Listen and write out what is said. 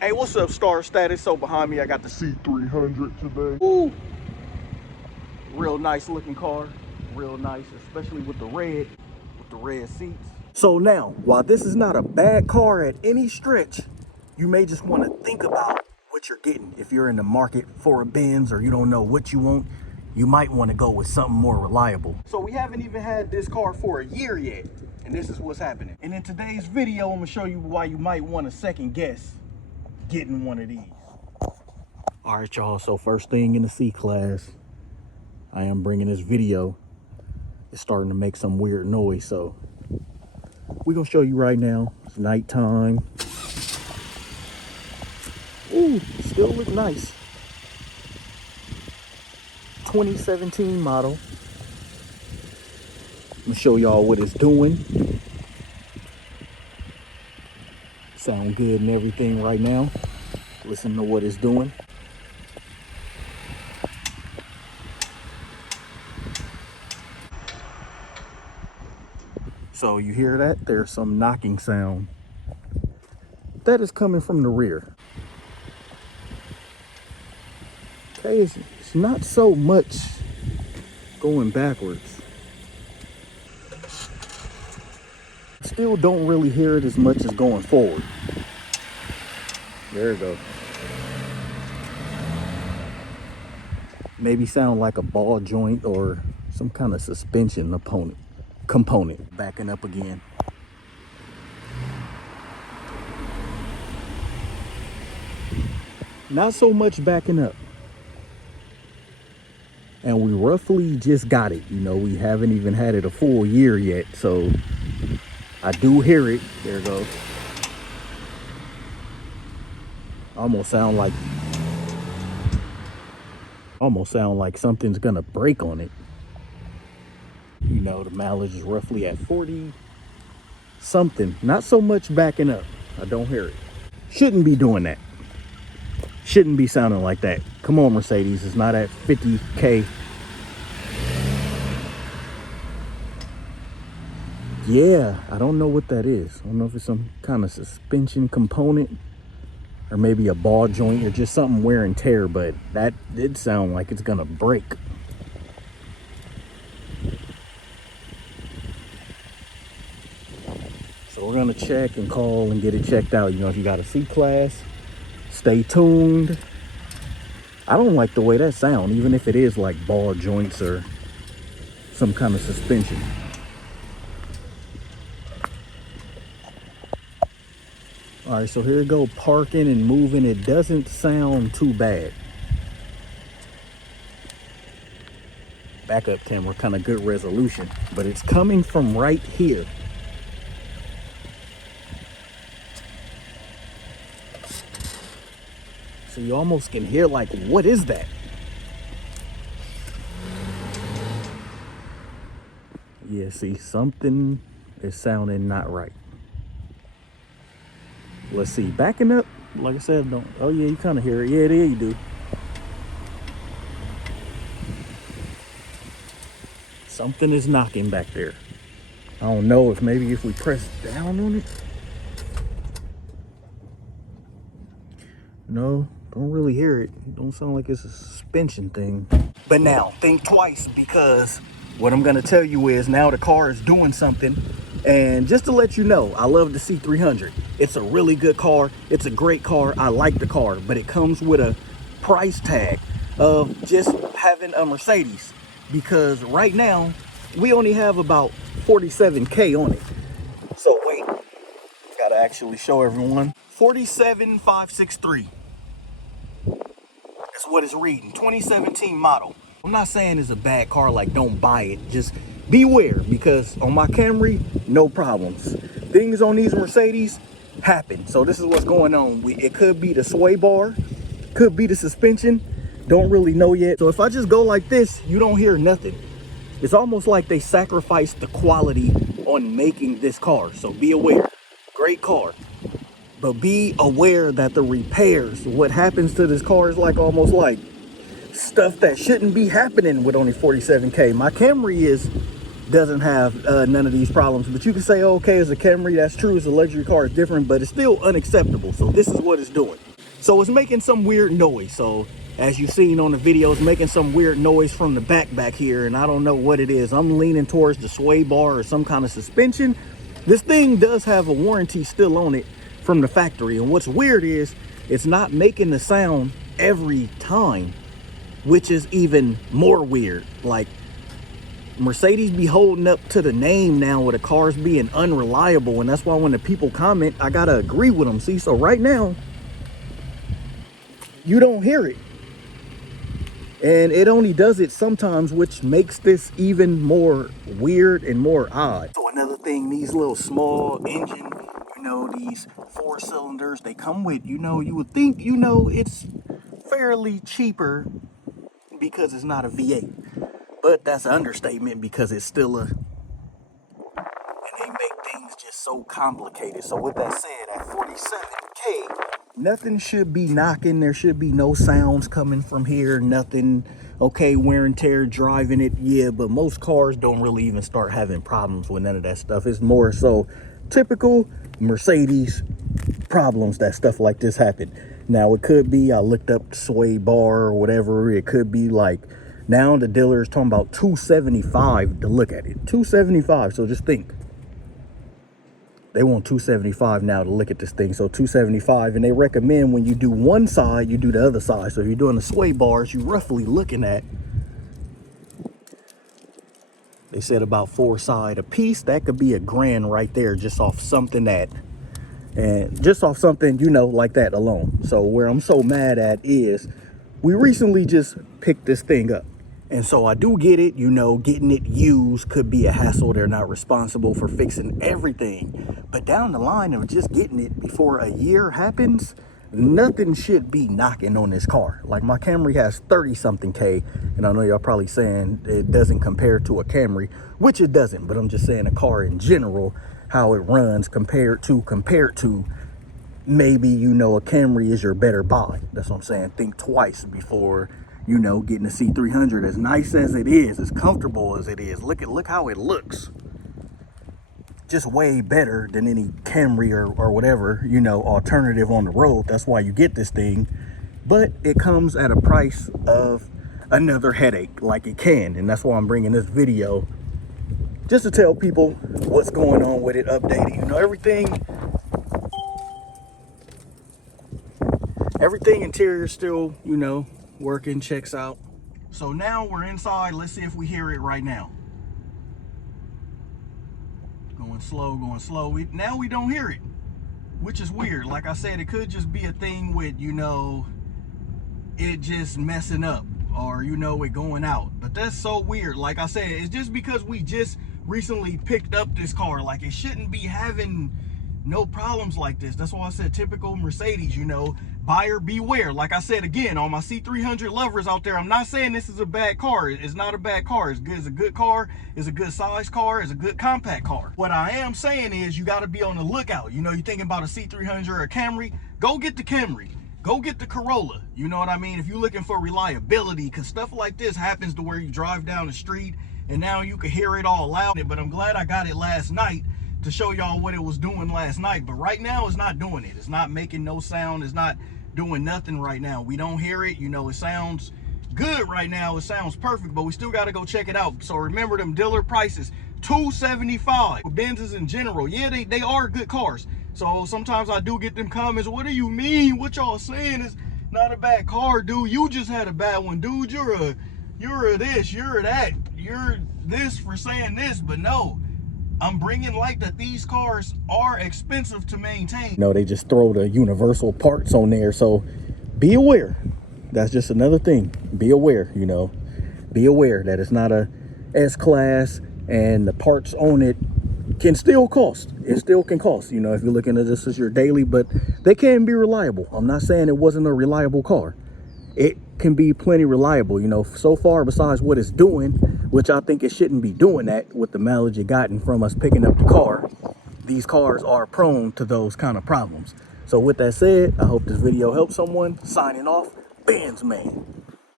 Hey, what's up, Star Status? So behind me, I got the C300 today. Ooh, real nice looking car. Real nice, especially with the red seats. So now, while this is not a bad car at any stretch, you may just want to think about what you're getting. If you're in the market for a Benz or you don't know what you want, you might want to go with something more reliable. So we haven't even had this car for a year yet, and this is what's happening. And in today's video, I'm gonna show you why you might want to second guess getting one of these. All right, y'all, so first thing in the C-Class, I am bringing this video. It's starting to make some weird noise, so we're gonna show you right now. It's nighttime. Ooh, still look nice. 2017 model. I'm gonna show y'all what it's doing. Sound good and everything right now. Listen to what it's doing. So you hear that? There's some knocking sound. That is coming from the rear. Okay, it's not so much going backwards. Still don't really hear it as much as going forward. There it goes. Maybe sound like a ball joint or some kind of suspension component. Backing up again. Not so much backing up. And we roughly just got it. You know, we haven't even had it a full year yet, so I do hear it. There it goes. Almost sound like something's gonna break on it. You know, the mileage is roughly at 40 something. Not so much backing up. I don't hear it. Shouldn't be doing that. Shouldn't be sounding like that. Come on, Mercedes, it's not at 50K. Yeah, I don't know what that is. I don't know if it's some kind of suspension component or maybe a ball joint or just something wear and tear, but that did sound like it's gonna break. So we're gonna check and call and get it checked out. You know, if you got a C-Class, stay tuned. I don't like the way that sound, even if it is like ball joints or some kind of suspension. All right, so here we go, parking and moving. It doesn't sound too bad. Backup camera, kind of good resolution, but it's coming from right here. So you almost can hear like, what is that? Yeah, see, something is sounding not right. Let's see, backing up, like I said, don't, oh yeah, you kind of hear it. Yeah, there you do. Something is knocking back there. I don't know if maybe if we press down on it. No, don't really hear it. It don't sound like it's a suspension thing. But now, think twice, because what I'm gonna tell you is now the car is doing something. And just to let you know, I love the C300. It's a really good car. It's a great car. I like the car, but it comes with a price tag of just having a Mercedes, because right now we only have about 47K on it. So wait, gotta actually show everyone. 47,563. That's what it's reading. 2017 model. I'm not saying it's a bad car, like don't buy it. Just beware, because on my Camry, no problems. Things on these Mercedes happen. So this is what's going on. It could be the sway bar, could be the suspension. Don't really know yet. So if I just go like this, you don't hear nothing. It's almost like they sacrificed the quality on making this car. So be aware. Great car. But be aware that the repairs, what happens to this car is like almost like stuff that shouldn't be happening with only 47K. My Camry is doesn't have none of these problems. But you can say, okay, it's a Camry, that's true, it's a luxury car, it's different, but it's still unacceptable. So this is what it's doing. So it's making some weird noise. So as you've seen on the video, it's making some weird noise from the back here, and I don't know what it is. I'm leaning towards the sway bar or some kind of suspension. This thing does have a warranty still on it from the factory, and what's weird is it's not making the sound every time, which is even more weird. Like, Mercedes be holding up to the name now with the cars being unreliable, and that's why when the people comment, I gotta agree with them. See, so right now you don't hear it, and it only does it sometimes, which makes this even more weird and more odd. So another thing, these little small engine, you know, these 4 cylinders, they come with, you know, you would think, you know, it's fairly cheaper because it's not a V8. But that's an understatement, because it's still a, and they make things just so complicated. So with that said, at 47K, nothing should be knocking. There should be no sounds coming from here, nothing. Okay, wear and tear driving it, yeah, but most cars don't really even start having problems with none of that stuff. It's more so typical Mercedes problems that stuff like this happen. Now it could be, I looked up sway bar or whatever, it could be like, now the dealer is talking about $275 to look at it. $275. So just think, they want $275 now to look at this thing. So $275, and they recommend when you do one side, you do the other side. So if you're doing the sway bars, you're roughly looking at, they said about 4 side a piece. That could be $1,000 right there, just off something that, and just off something, you know, like that alone. So where I'm so mad at is, we recently just picked this thing up. And so I do get it, you know, getting it used could be a hassle. They're not responsible for fixing everything. But down the line of just getting it before a year happens, nothing should be knocking on this car. Like, my Camry has 30-something K, and I know y'all probably saying it doesn't compare to a Camry, which it doesn't, but I'm just saying a car in general, how it runs compared to maybe, you know, a Camry is your better buy. That's what I'm saying. Think twice before, you know, getting a C300. As nice as it is, as comfortable as it is, look how it looks. Just way better than any Camry or whatever, you know, alternative on the road. That's why you get this thing. But it comes at a price of another headache, like it can. And that's why I'm bringing this video, just to tell people what's going on with it, updating, you know, everything interior still, you know, working, checks out. So now we're inside. Let's see if we hear it right now. Going slow. Now we don't hear it, which is weird. Like I said, it could just be a thing with, you know, it just messing up, or, you know, it going out. But that's so weird. Like I said, it's just because we just recently picked up this car. Like, it shouldn't be having no problems like this. That's why I said typical Mercedes, you know, buyer beware. Like I said, again, on my C300 lovers out there, I'm not saying this is a bad car. It's not a bad car. It's good. It's a good car. It's a good size car. It's a good compact car. What I am saying is, you got to be on the lookout. You know, you're thinking about a C300 or a Camry, go get the Camry. Go get the Corolla. You know what I mean? If you're looking for reliability, because stuff like this happens to where you drive down the street and now you can hear it all loud. But I'm glad I got it last night to show y'all what it was doing last night. But right now, it's not doing it. It's not making no sound. It's not doing nothing right now. We don't hear it. You know, it sounds good right now. It sounds perfect, but we still got to go check it out. So remember, them dealer prices, $275. Benzes in general, yeah, they are good cars. So sometimes I do get them comments, what do you mean? What y'all saying is not a bad car, dude. You just had a bad one, dude. You're a this, you're a that, you're this for saying this. But no, I'm bringing light that these cars are expensive to maintain. No, they just throw the universal parts on there. So be aware. That's just another thing. Be aware, you know. Be aware that it's not a S-Class, and the parts on it can still cost. It still can cost, you know, if you're looking at this as your daily, but they can be reliable. I'm not saying it wasn't a reliable car. It can be plenty reliable, you know, so far, besides what it's doing, which I think it shouldn't be doing that with the mileage it gotten from us picking up the car. These cars are prone to those kind of problems. So with that said, I hope this video helped someone. Signing off, Benz Man.